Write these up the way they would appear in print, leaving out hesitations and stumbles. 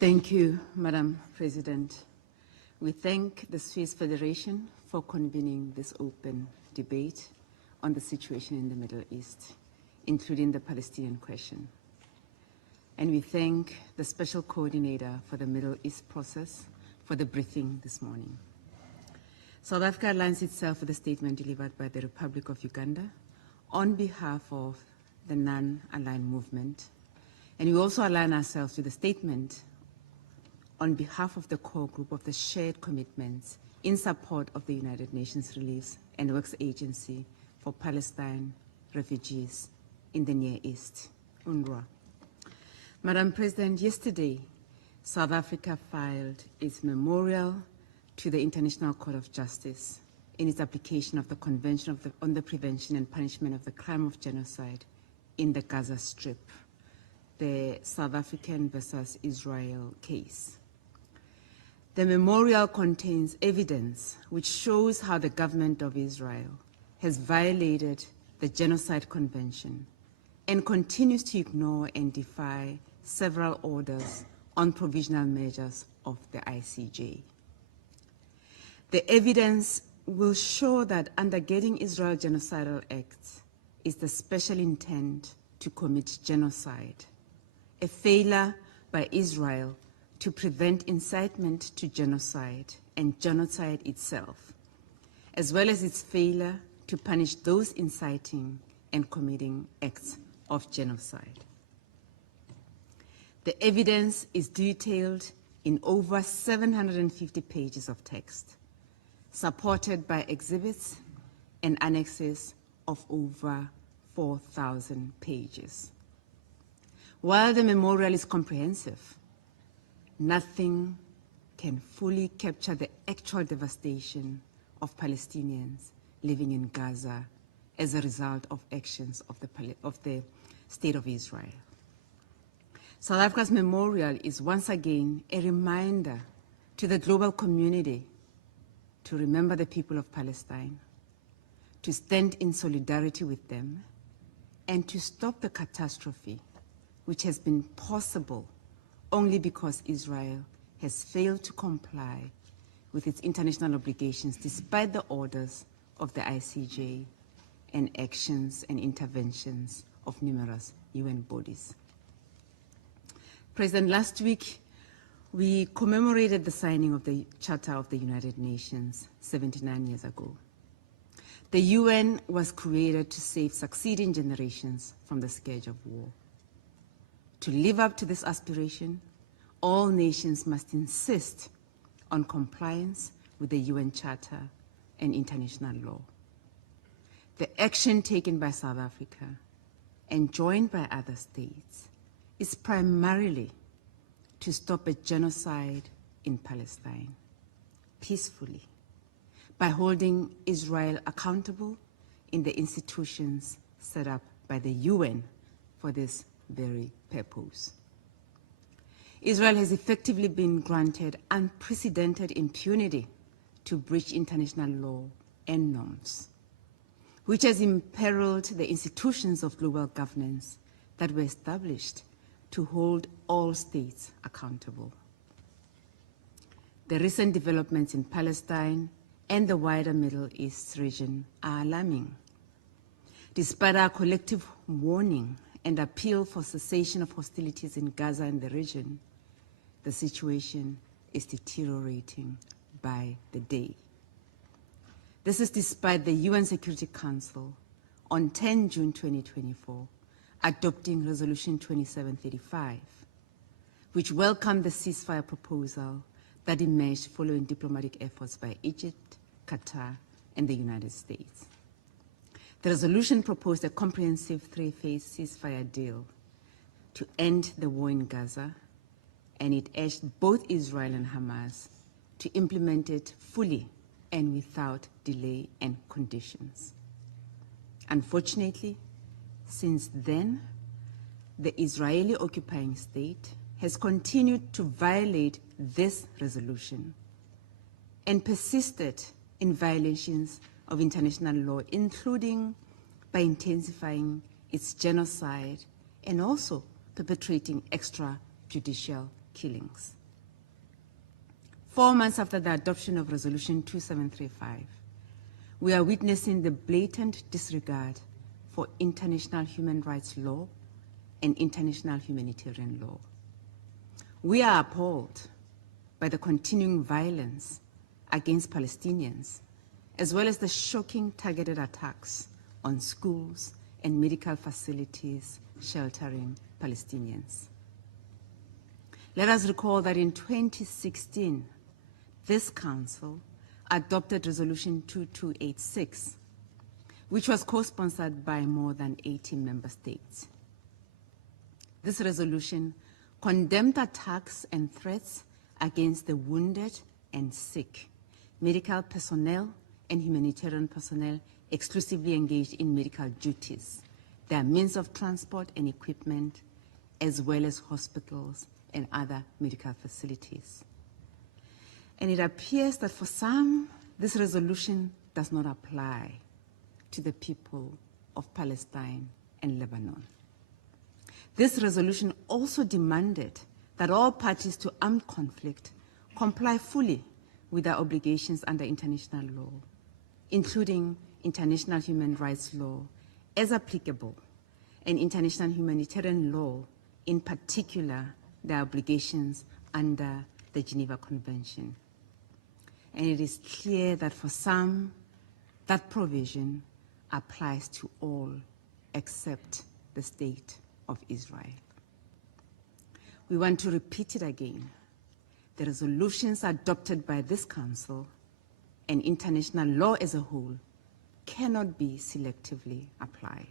Thank you, Madam President. We thank the Swiss Federation for convening this open debate on the situation in the Middle East, including the Palestinian question. And we thank the Special Coordinator for the Middle East process for the briefing this morning. South Africa aligns itself with the statement delivered by the Republic of Uganda on behalf of the non-aligned movement. And we also align ourselves with the statement on behalf of the core group of the shared commitments in support of the United Nations Relief and Works Agency for Palestine refugees in the Near East, UNRWA. Madam President, yesterday, South Africa filed its memorial to the International Court of Justice in its application of the Convention on the Prevention and Punishment of the Crime of Genocide in the Gaza Strip, the South African versus Israel case. The memorial contains evidence which shows how the government of Israel has violated the Genocide Convention and continues to ignore and defy several orders on provisional measures of the ICJ. The evidence will show that undergirding Israel's genocidal acts is the special intent to commit genocide, a failure by Israel to prevent incitement to genocide and genocide itself, as well as its failure to punish those inciting and committing acts of genocide. The evidence is detailed in over 750 pages of text, supported by exhibits and annexes of over 4,000 pages. While the memorial is comprehensive, nothing can fully capture the actual devastation of Palestinians living in Gaza as a result of actions of the State of Israel. South Africa's memorial is once again a reminder to the global community to remember the people of Palestine, to stand in solidarity with them, and to stop the catastrophe which has been possible only because Israel has failed to comply with its international obligations despite the orders of the ICJ and actions and interventions of numerous UN bodies. President, last week we commemorated the signing of the Charter of the United Nations 79 years ago. The UN was created to save succeeding generations from the scourge of war. To live up to this aspiration, all nations must insist on compliance with the UN Charter and international law. The action taken by South Africa and joined by other states is primarily to stop a genocide in Palestine peacefully by holding Israel accountable in the institutions set up by the UN for this very purpose. Israel has effectively been granted unprecedented impunity to breach international law and norms, which has imperiled the institutions of global governance that were established to hold all states accountable. The recent developments in Palestine and the wider Middle East region are alarming. Despite our collective warning and appeal for cessation of hostilities in Gaza and the region, the situation is deteriorating by the day. This is despite the UN Security Council on 10 June 2024 adopting Resolution 2735, which welcomed the ceasefire proposal that emerged following diplomatic efforts by Egypt, Qatar, and the United States. The resolution proposed a comprehensive three-phase ceasefire deal to end the war in Gaza, and it urged both Israel and Hamas to implement it fully and without delay and conditions. Unfortunately, since then, the Israeli occupying state has continued to violate this resolution and persisted in violations of international law, including by intensifying its genocide and also perpetrating extrajudicial killings. 4 months after the adoption of Resolution 2735, we are witnessing the blatant disregard for international human rights law and international humanitarian law. We are appalled by the continuing violence against Palestinians, as well as the shocking targeted attacks on schools and medical facilities sheltering Palestinians. Let us recall that in 2016, this Council adopted Resolution 2286, which was co-sponsored by more than 80 member states. This resolution condemned attacks and threats against the wounded and sick, medical personnel and humanitarian personnel exclusively engaged in medical duties, their means of transport and equipment, as well as hospitals and other medical facilities. And it appears that for some, this resolution does not apply to the people of Palestine and Lebanon. This resolution also demanded that all parties to armed conflict comply fully with their obligations under international law, including international human rights law as applicable, and international humanitarian law, in particular, their obligations under the Geneva Convention. And it is clear that for some, that provision applies to all except the State of Israel. We want to repeat it again. The resolutions adopted by this Council and international law as a whole cannot be selectively applied.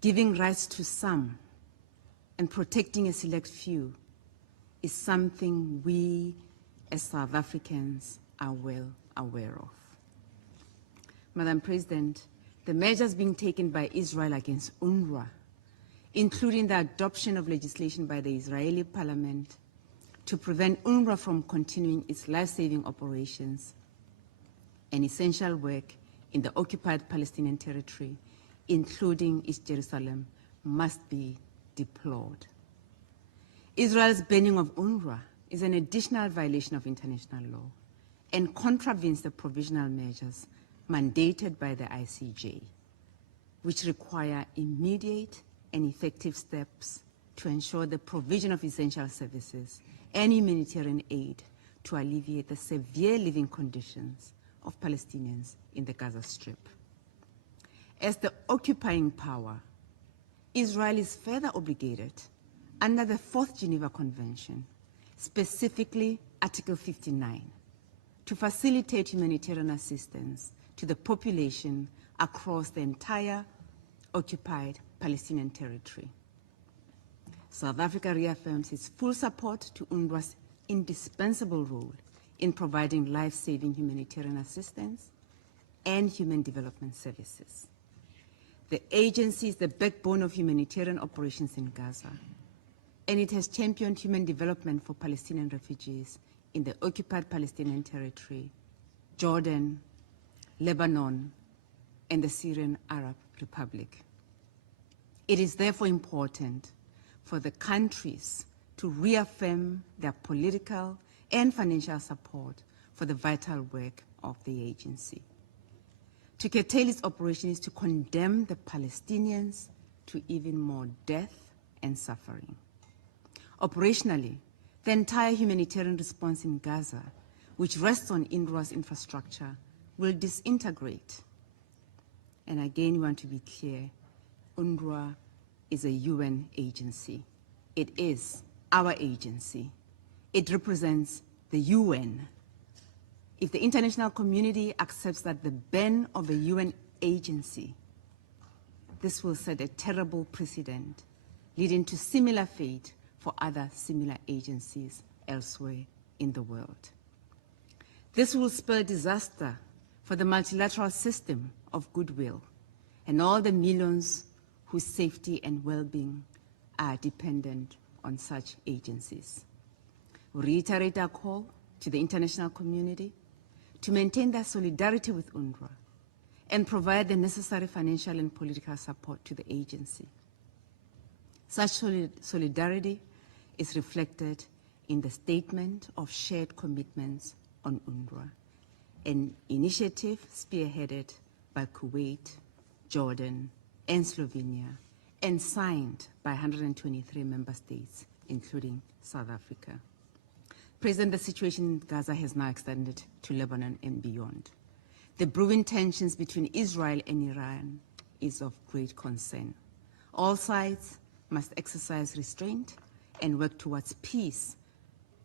Giving rights to some and protecting a select few is something we as South Africans are well aware of. Madam President, the measures being taken by Israel against UNRWA, including the adoption of legislation by the Israeli parliament to prevent UNRWA from continuing its life-saving operations and essential work in the occupied Palestinian territory, including East Jerusalem, must be deplored. Israel's banning of UNRWA is an additional violation of international law and contravenes the provisional measures mandated by the ICJ, which require immediate and effective steps to ensure the provision of essential services and humanitarian aid to alleviate the severe living conditions of Palestinians in the Gaza Strip. As the occupying power, Israel is further obligated under the Fourth Geneva Convention, specifically Article 59, to facilitate humanitarian assistance to the population across the entire occupied Palestinian territory. South Africa reaffirms its full support to UNRWA's indispensable role in providing life-saving humanitarian assistance and human development services. The agency is the backbone of humanitarian operations in Gaza, and it has championed human development for Palestinian refugees in the occupied Palestinian territory, Jordan, Lebanon, and the Syrian Arab Republic. It is therefore important for the countries to reaffirm their political and financial support for the vital work of the agency. To curtail its operation is to condemn the Palestinians to even more death and suffering. Operationally, the entire humanitarian response in Gaza, which rests on UNRWA's infrastructure, will disintegrate. And again, we want to be clear, UNRWA is a UN agency. It is our agency. It represents the UN. If the international community accepts that the ban of a UN agency, this will set a terrible precedent, leading to similar fate for other similar agencies elsewhere in the world. This will spell disaster for the multilateral system of goodwill and all the millions whose safety and well-being are dependent on such agencies. We reiterate our call to the international community to maintain their solidarity with UNRWA and provide the necessary financial and political support to the agency. Such solidarity is reflected in the Statement of Shared Commitments on UNRWA, an initiative spearheaded by Kuwait, Jordan, and Slovenia, and signed by 123 member states, including South Africa. President, the situation in Gaza has now extended to Lebanon and beyond. The brewing tensions between Israel and Iran is of great concern. All sides must exercise restraint and work towards peace,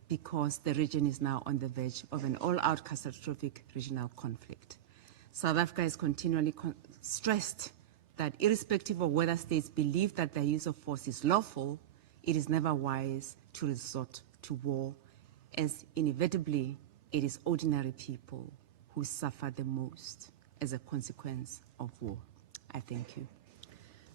because the region is now on the verge of an all-out catastrophic regional conflict. South Africa has continually stressed that irrespective of whether states believe that their use of force is lawful, it is never wise to resort to war, as inevitably it is ordinary people who suffer the most as a consequence of war. I thank you.